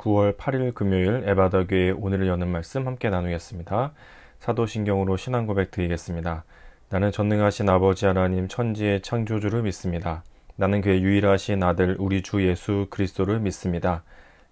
9월 8일 금요일 에바더교회 오늘을 여는 말씀 함께 나누겠습니다. 사도신경으로 신앙 고백 드리겠습니다. 나는 전능하신 아버지 하나님 천지의 창조주를 믿습니다. 나는 그의 유일하신 아들 우리 주 예수 그리스도를 믿습니다.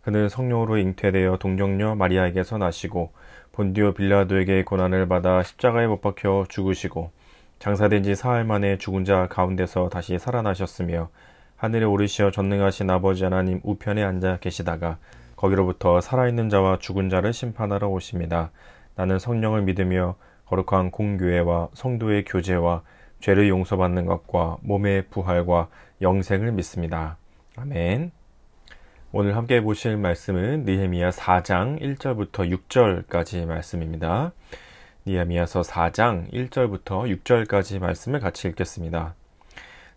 그는 성령으로 잉태되어 동정녀 마리아에게서 나시고 본디오 빌라도에게 고난을 받아 십자가에 못 박혀 죽으시고 장사된 지 사흘 만에 죽은 자 가운데서 다시 살아나셨으며 하늘에 오르시어 전능하신 아버지 하나님 우편에 앉아 계시다가 거기로부터 살아있는 자와 죽은 자를 심판하러 오십니다. 나는 성령을 믿으며 거룩한 공교회와 성도의 교제와 죄를 용서받는 것과 몸의 부활과 영생을 믿습니다. 아멘. 오늘 함께 보실 말씀은 느헤미야 4장 1절부터 6절까지 말씀입니다. 느헤미야서 4장 1절부터 6절까지 말씀을 같이 읽겠습니다.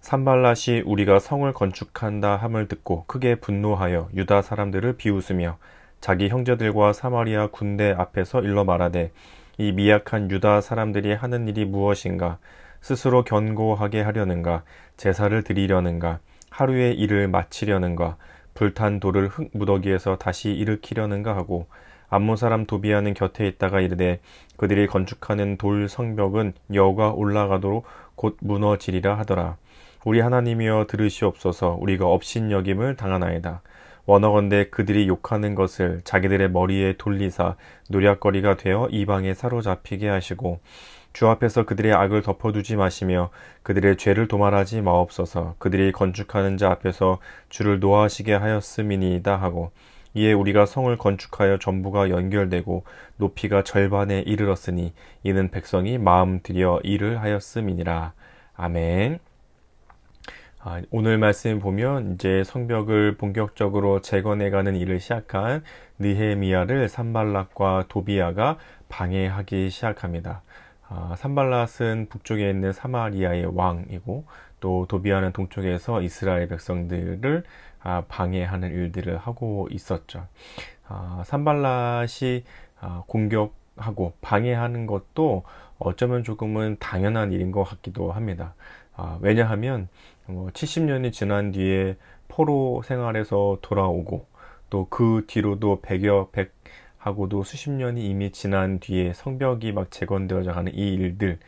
산발랏이 우리가 성을 건축한다 함을 듣고 크게 분노하여 유다 사람들을 비웃으며 자기 형제들과 사마리아 군대 앞에서 일러 말하되 이 미약한 유다 사람들이 하는 일이 무엇인가? 스스로 견고하게 하려는가? 제사를 드리려는가? 하루의 일을 마치려는가? 불탄 돌을 흙 무더기에서 다시 일으키려는가 하고 암몬 사람 도비아는 곁에 있다가 이르되 그들이 건축하는 돌 성벽은 여호가 올라가도록 곧 무너지리라 하더라. 우리 하나님이여 들으시옵소서. 우리가 업신여김을 당하나이다. 원어건대 그들이 욕하는 것을 자기들의 머리에 돌리사 노략거리가 되어 이방에 사로잡히게 하시고 주 앞에서 그들의 악을 덮어두지 마시며 그들의 죄를 도말하지 마옵소서. 그들이 건축하는 자 앞에서 주를 노하시게 하였음이니이다 하고 이에 우리가 성을 건축하여 전부가 연결되고 높이가 절반에 이르렀으니 이는 백성이 마음 들여 일을 하였음이니라. 아멘. 오늘 말씀 보면 이제 성벽을 본격적으로 재건해가는 일을 시작한 느헤미야를 산발랏과 도비아가 방해하기 시작합니다. 산발랏은 북쪽에 있는 사마리아의 왕이고 또 도비아는 동쪽에서 이스라엘 백성들을 방해하는 일들을 하고 있었죠. 산발랏이 공격하고 방해하는 것도 어쩌면 조금은 당연한 일인 것 같기도 합니다. 왜냐하면 70년이 지난 뒤에 포로 생활에서 돌아오고 또 그 뒤로도 100여 하고도 수십 년이 이미 지난 뒤에 성벽이 막 재건되어져 가는 이 일들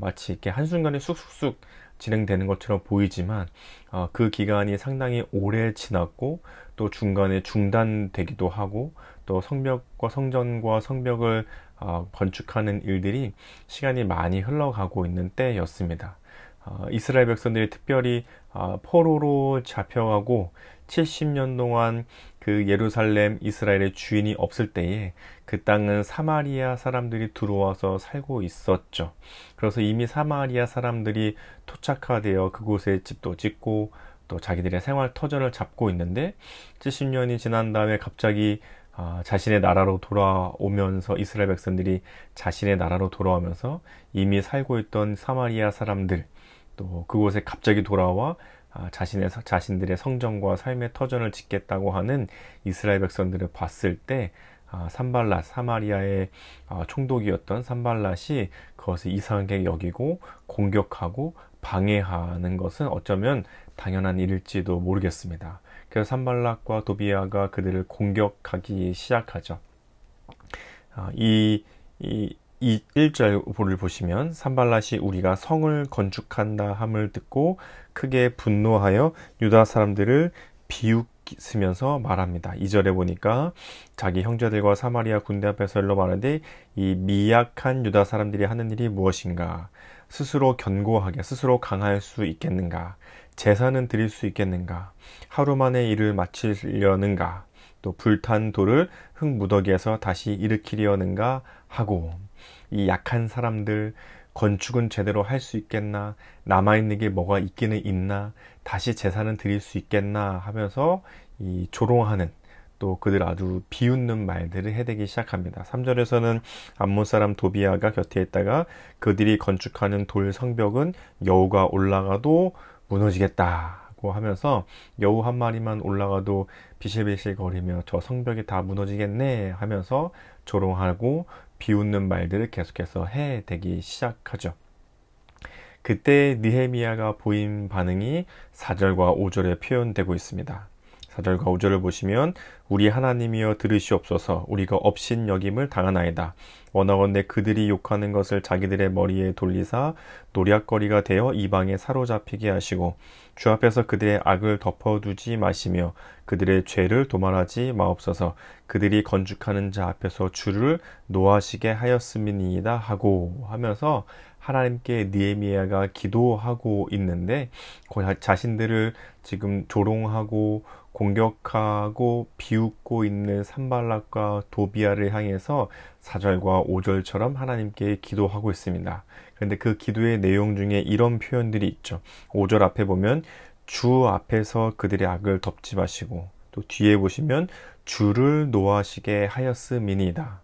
마치 이렇게 한순간에 쑥쑥쑥 진행되는 것처럼 보이지만 그 기간이 상당히 오래 지났고 또 중간에 중단되기도 하고 또 성벽과 성전과 성벽을 건축하는 일들이 시간이 많이 흘러가고 있는 때였습니다. 이스라엘 백성들이 특별히 포로로 잡혀가고 70년 동안 그 예루살렘 이스라엘의 주인이 없을 때에 그 땅은 사마리아 사람들이 들어와서 살고 있었죠. 그래서 이미 사마리아 사람들이 토착화되어 그곳에 집도 짓고 또 자기들의 생활 터전을 잡고 있는데 70년이 지난 다음에 갑자기 자신의 나라로 돌아오면서 이스라엘 백성들이 자신의 나라로 돌아오면서 이미 살고 있던 사마리아 사람들 또 그곳에 갑자기 돌아와 자신들의 성전과 삶의 터전을 짓겠다고 하는 이스라엘 백성들을 봤을 때 산발랏 사마리아의 총독이었던 산발랏이 그것을 이상하게 여기고 공격하고 방해하는 것은 어쩌면 당연한 일일지도 모르겠습니다. 그래서 산발랏과 도비아가 그들을 공격하기 시작하죠. 이 1절을 보시면 산발랏이 우리가 성을 건축한다 함을 듣고 크게 분노하여 유다 사람들을 비웃으면서 말합니다. 2절에 보니까 자기 형제들과 사마리아 군대 앞에서 일러 말하되 이 미약한 유다 사람들이 하는 일이 무엇인가? 스스로 견고하게 스스로 강할 수 있겠는가? 제사는 드릴 수 있겠는가? 하루 만에 일을 마치려는가? 또 불탄 돌을 흙 무더기에서 다시 일으키려는가 하고 이 약한 사람들 건축은 제대로 할 수 있겠나? 남아있는 게 뭐가 있기는 있나? 다시 제사는 드릴 수 있겠나? 하면서 이 조롱하는 또 그들 아주 비웃는 말들을 해대기 시작합니다. 3절에서는 암몬 사람 도비아가 곁에 있다가 그들이 건축하는 돌 성벽은 여우가 올라가도 무너지겠다고 하면서 여우 한 마리만 올라가도 비실비실 거리며 저 성벽이 다 무너지겠네 하면서 조롱하고 비웃는 말들을 계속해서 해대기 시작하죠. 그때 느헤미야가 보인 반응이 4절과 5절에 표현되고 있습니다. 4절과 5절을 보시면 우리 하나님이여 들으시옵소서 우리가 업신여김을 당하나이다. 원하건대 그들이 욕하는 것을 자기들의 머리에 돌리사 노략거리가 되어 이방에 사로잡히게 하시고 주 앞에서 그들의 악을 덮어두지 마시며 그들의 죄를 도말하지 마옵소서. 그들이 건축하는 자 앞에서 주를 노하시게 하였음이니이다 하고 하면서 하나님께 느헤미야가 기도하고 있는데 자신들을 지금 조롱하고 공격하고 비웃고 있는 산발락과 도비아를 향해서 4절과 5절처럼 하나님께 기도하고 있습니다. 그런데 그 기도의 내용 중에 이런 표현들이 있죠. 5절 앞에 보면 주 앞에서 그들의 악을 덮지 마시고, 또 뒤에 보시면 주를 노하시게 하였음이니이다.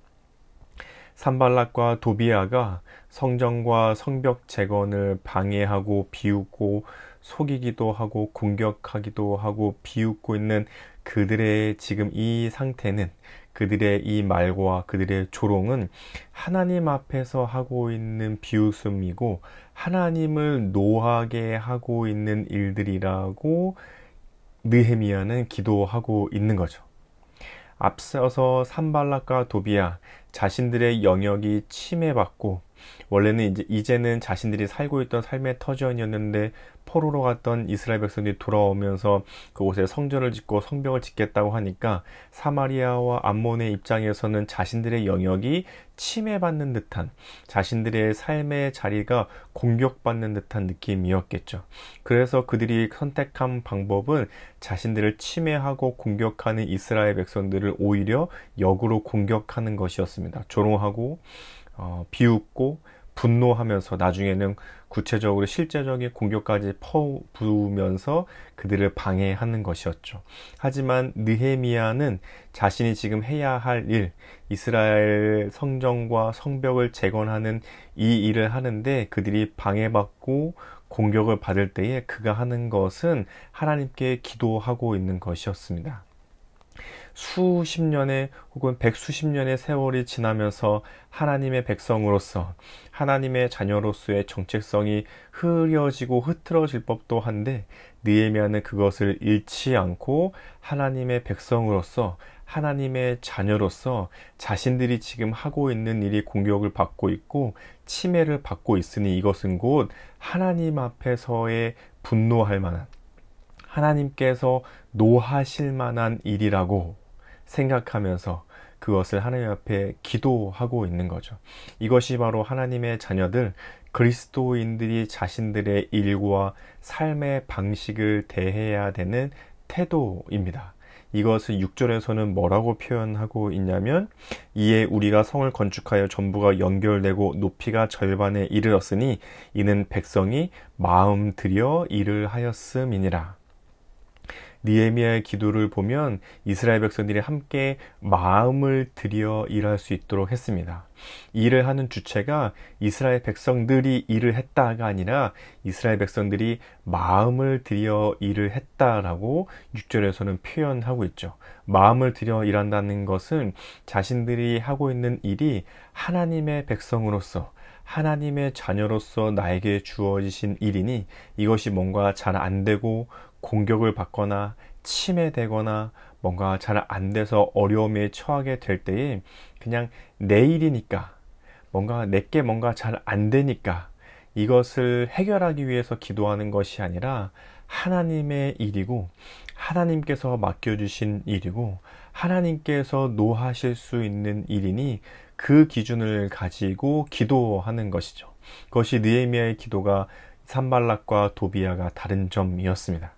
산발락과 도비아가 성전과 성벽 재건을 방해하고 비웃고 속이기도 하고 공격하기도 하고 비웃고 있는 그들의 지금 이 상태는, 그들의 이 말과 그들의 조롱은 하나님 앞에서 하고 있는 비웃음이고 하나님을 노하게 하고 있는 일들이라고 느헤미야는 기도하고 있는 거죠. 앞서서 산발락과 도비아 자신들의 영역이 침해받고, 원래는 이제는 자신들이 살고 있던 삶의 터전이었는데 포로로 갔던 이스라엘 백성들이 돌아오면서 그곳에 성전을 짓고 성벽을 짓겠다고 하니까 사마리아와 암몬의 입장에서는 자신들의 영역이 침해받는 듯한, 자신들의 삶의 자리가 공격받는 듯한 느낌이었겠죠. 그래서 그들이 선택한 방법은 자신들을 침해하고 공격하는 이스라엘 백성들을 오히려 역으로 공격하는 것이었습니다. 조롱하고 비웃고 분노하면서 나중에는 구체적으로 실제적인 공격까지 퍼부으면서 그들을 방해하는 것이었죠. 하지만 느헤미야는 자신이 지금 해야 할 일, 이스라엘 성전과 성벽을 재건하는 이 일을 하는데 그들이 방해받고 공격을 받을 때에 그가 하는 것은 하나님께 기도하고 있는 것이었습니다. 수십 년의 혹은 백수십 년의 세월이 지나면서 하나님의 백성으로서, 하나님의 자녀로서의 정체성이 흐려지고 흐트러질 법도 한데 느헤미야는 그것을 잃지 않고 하나님의 백성으로서, 하나님의 자녀로서 자신들이 지금 하고 있는 일이 공격을 받고 있고 침해를 받고 있으니 이것은 곧 하나님 앞에서의 분노할 만한, 하나님께서 노하실 만한 일이라고 생각하면서 그것을 하나님 앞에 기도하고 있는 거죠. 이것이 바로 하나님의 자녀들, 그리스도인들이 자신들의 일과 삶의 방식을 대해야 되는 태도입니다. 이것을 6절에서는 뭐라고 표현하고 있냐면, 이에 우리가 성을 건축하여 전부가 연결되고 높이가 절반에 이르렀으니 이는 백성이 마음 들여 일을 하였음이니라. 느헤미야의 기도를 보면 이스라엘 백성들이 함께 마음을 들여 일할 수 있도록 했습니다. 일을 하는 주체가 이스라엘 백성들이 일을 했다가 아니라 이스라엘 백성들이 마음을 들여 일을 했다라고 6절에서는 표현하고 있죠. 마음을 들여 일한다는 것은 자신들이 하고 있는 일이 하나님의 백성으로서, 하나님의 자녀로서 나에게 주어지신 일이니 이것이 뭔가 잘 안 되고 공격을 받거나 침해되거나 뭔가 잘 안 돼서 어려움에 처하게 될 때에 그냥 내 일이니까, 뭔가 내게 뭔가 잘 안 되니까 이것을 해결하기 위해서 기도하는 것이 아니라 하나님의 일이고 하나님께서 맡겨주신 일이고 하나님께서 노하실 수 있는 일이니 그 기준을 가지고 기도하는 것이죠. 그것이 느헤미야의 기도가 산발락과 도비아가 다른 점이었습니다.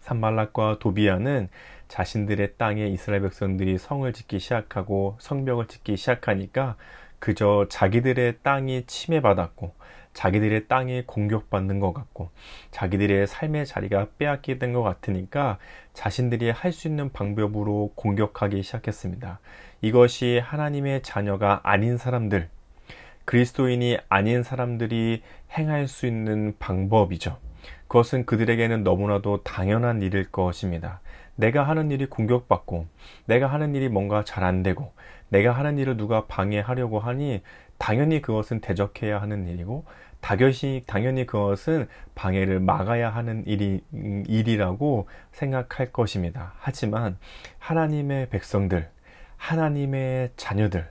산발락과 도비아는 자신들의 땅에 이스라엘 백성들이 성을 짓기 시작하고 성벽을 짓기 시작하니까 그저 자기들의 땅이 침해받았고 자기들의 땅이 공격받는 것 같고 자기들의 삶의 자리가 빼앗기는 것 같으니까 자신들이 할 수 있는 방법으로 공격하기 시작했습니다. 이것이 하나님의 자녀가 아닌 사람들, 그리스도인이 아닌 사람들이 행할 수 있는 방법이죠. 그것은 그들에게는 너무나도 당연한 일일 것입니다. 내가 하는 일이 공격받고 내가 하는 일이 뭔가 잘 안 되고 내가 하는 일을 누가 방해하려고 하니 당연히 그것은 대적해야 하는 일이고 당연히 그것은 방해를 막아야 하는 일이라고 생각할 것입니다. 하지만 하나님의 백성들, 하나님의 자녀들,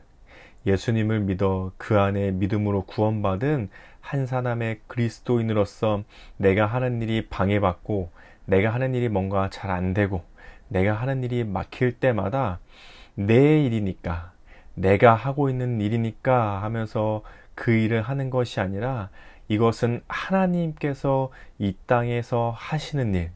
예수님을 믿어 그 안에 믿음으로 구원받은 한 사람의 그리스도인으로서 내가 하는 일이 방해받고 내가 하는 일이 뭔가 잘 안 되고 내가 하는 일이 막힐 때마다 내 일이니까 내가 하고 있는 일이니까 하면서 그 일을 하는 것이 아니라 이것은 하나님께서 이 땅에서 하시는 일,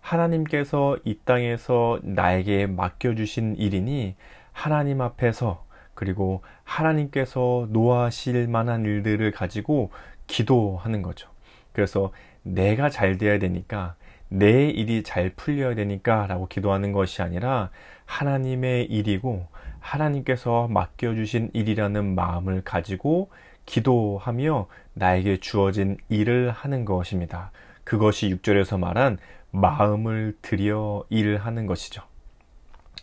하나님께서 이 땅에서 나에게 맡겨주신 일이니 하나님 앞에서 그리고 하나님께서 노하실 만한 일들을 가지고 기도하는 거죠. 그래서 내가 잘 돼야 되니까 내 일이 잘 풀려야 되니까 라고 기도하는 것이 아니라 하나님의 일이고 하나님께서 맡겨주신 일이라는 마음을 가지고 기도하며 나에게 주어진 일을 하는 것입니다. 그것이 6절에서 말한 마음을 들여 일을 하는 것이죠.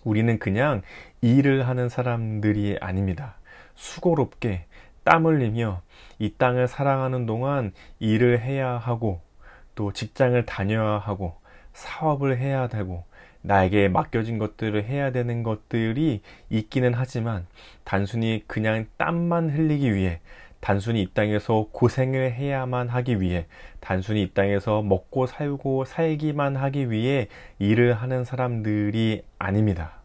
우리는 그냥 일을 하는 사람들이 아닙니다. 수고롭게 땀 흘리며 이 땅을 살아가는 동안 일을 해야 하고 또 직장을 다녀야 하고 사업을 해야 되고 나에게 맡겨진 것들을 해야 되는 것들이 있기는 하지만 단순히 그냥 땀만 흘리기 위해 단순히 이 땅에서 고생을 해야만 하기 위해 단순히 이 땅에서 먹고 살고 살기만 하기 위해 일을 하는 사람들이 아닙니다.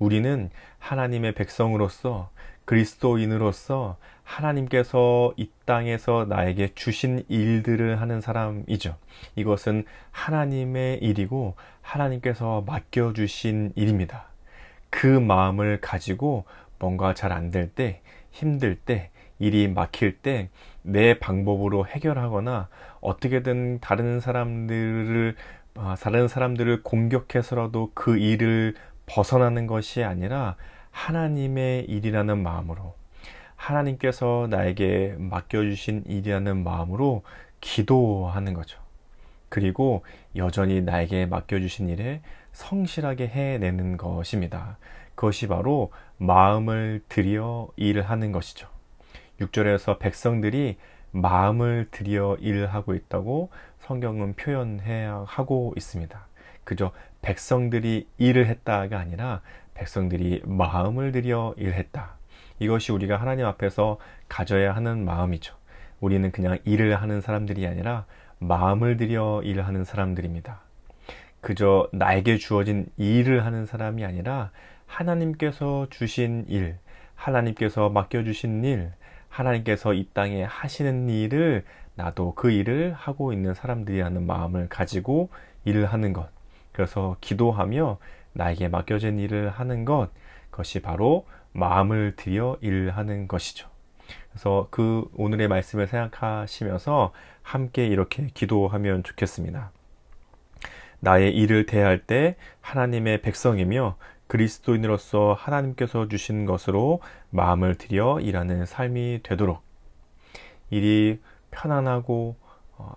우리는 하나님의 백성으로서 그리스도인으로서 하나님께서 이 땅에서 나에게 주신 일들을 하는 사람이죠. 이것은 하나님의 일이고 하나님께서 맡겨주신 일입니다. 그 마음을 가지고 뭔가 잘 안 될 때, 힘들 때, 일이 막힐 때 내 방법으로 해결하거나 어떻게든 다른 사람들을 공격해서라도 그 일을 벗어나는 것이 아니라 하나님의 일이라는 마음으로 하나님께서 나에게 맡겨주신 일이라는 마음으로 기도하는 거죠. 그리고 여전히 나에게 맡겨주신 일에 성실하게 해내는 것입니다. 그것이 바로 마음을 들여 일하는 것이죠. 6절에서 백성들이 마음을 들여 일하고 있다고 성경은 표현하고 있습니다. 그저 백성들이 일을 했다가 아니라 백성들이 마음을 들여 일했다. 이것이 우리가 하나님 앞에서 가져야 하는 마음이죠. 우리는 그냥 일을 하는 사람들이 아니라 마음을 들여 일하는 사람들입니다. 그저 나에게 주어진 일을 하는 사람이 아니라 하나님께서 주신 일, 하나님께서 맡겨주신 일, 하나님께서 이 땅에 하시는 일을 나도 그 일을 하고 있는 사람들이라는 마음을 가지고 일을 하는 것. 그래서 기도하며 나에게 맡겨진 일을 하는 것, 그것이 바로 마음을 들여 일하는 것이죠. 그래서 그 오늘의 말씀을 생각하시면서 함께 이렇게 기도하면 좋겠습니다. 나의 일을 대할 때 하나님의 백성이며 그리스도인으로서 하나님께서 주신 것으로 마음을 들여 일하는 삶이 되도록 일이 편안하고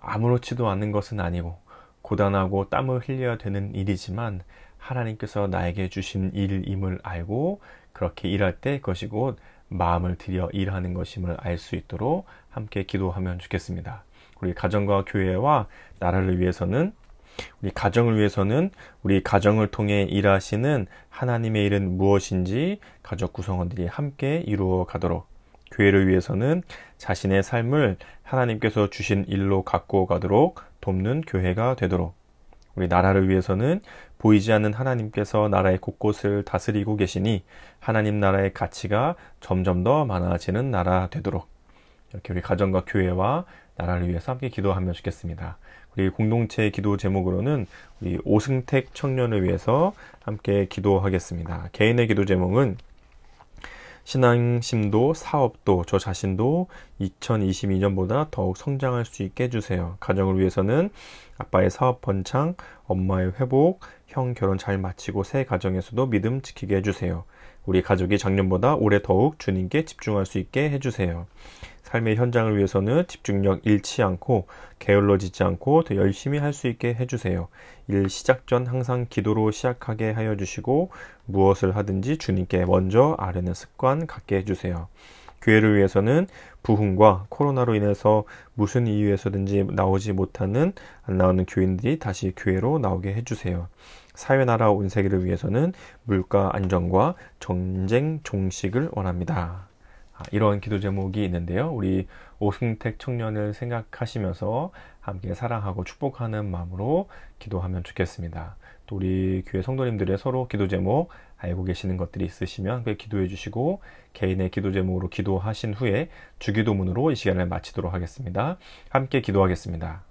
아무렇지도 않은 것은 아니고 고단하고 땀을 흘려야 되는 일이지만 하나님께서 나에게 주신 일임을 알고 그렇게 일할 때 그것이 곧 마음을 들여 일하는 것임을 알 수 있도록 함께 기도하면 좋겠습니다. 우리 가정과 교회와 나라를 위해서는 우리 가정을 통해 일하시는 하나님의 일은 무엇인지 가족 구성원들이 함께 이루어 가도록, 교회를 위해서는 자신의 삶을 하나님께서 주신 일로 갖고 가도록 돕는 교회가 되도록, 우리 나라를 위해서는 보이지 않는 하나님께서 나라의 곳곳을 다스리고 계시니 하나님 나라의 가치가 점점 더 많아지는 나라 되도록, 이렇게 우리 가정과 교회와 나라를 위해서 함께 기도하면 좋겠습니다. 우리 공동체 기도 제목으로는 우리 오승택 청년을 위해서 함께 기도하겠습니다. 개인의 기도 제목은 신앙심도 사업도 저 자신도 2022년보다 더욱 성장할 수 있게 해주세요. 가정을 위해서는 아빠의 사업 번창, 엄마의 회복, 형 결혼 잘 마치고 새 가정에서도 믿음 지키게 해주세요. 우리 가족이 작년보다 올해 더욱 주님께 집중할 수 있게 해주세요. 삶의 현장을 위해서는 집중력 잃지 않고 게을러지지 않고 더 열심히 할 수 있게 해주세요. 일 시작 전 항상 기도로 시작하게 하여 주시고 무엇을 하든지 주님께 먼저 아뢰는 습관 갖게 해주세요. 교회를 위해서는 부흥과 코로나로 인해서 무슨 이유에서든지 나오지 못하는 안 나오는 교인들이 다시 교회로 나오게 해주세요. 사회나라 온 세계를 위해서는 물가 안정과 전쟁 종식을 원합니다. 이런 기도 제목이 있는데요. 우리 오승택 청년을 생각하시면서 함께 사랑하고 축복하는 마음으로 기도하면 좋겠습니다. 또 우리 교회 성도님들의 서로 기도 제목 알고 계시는 것들이 있으시면 기도해 주시고 개인의 기도 제목으로 기도하신 후에 주기도문으로 이 시간을 마치도록 하겠습니다. 함께 기도하겠습니다.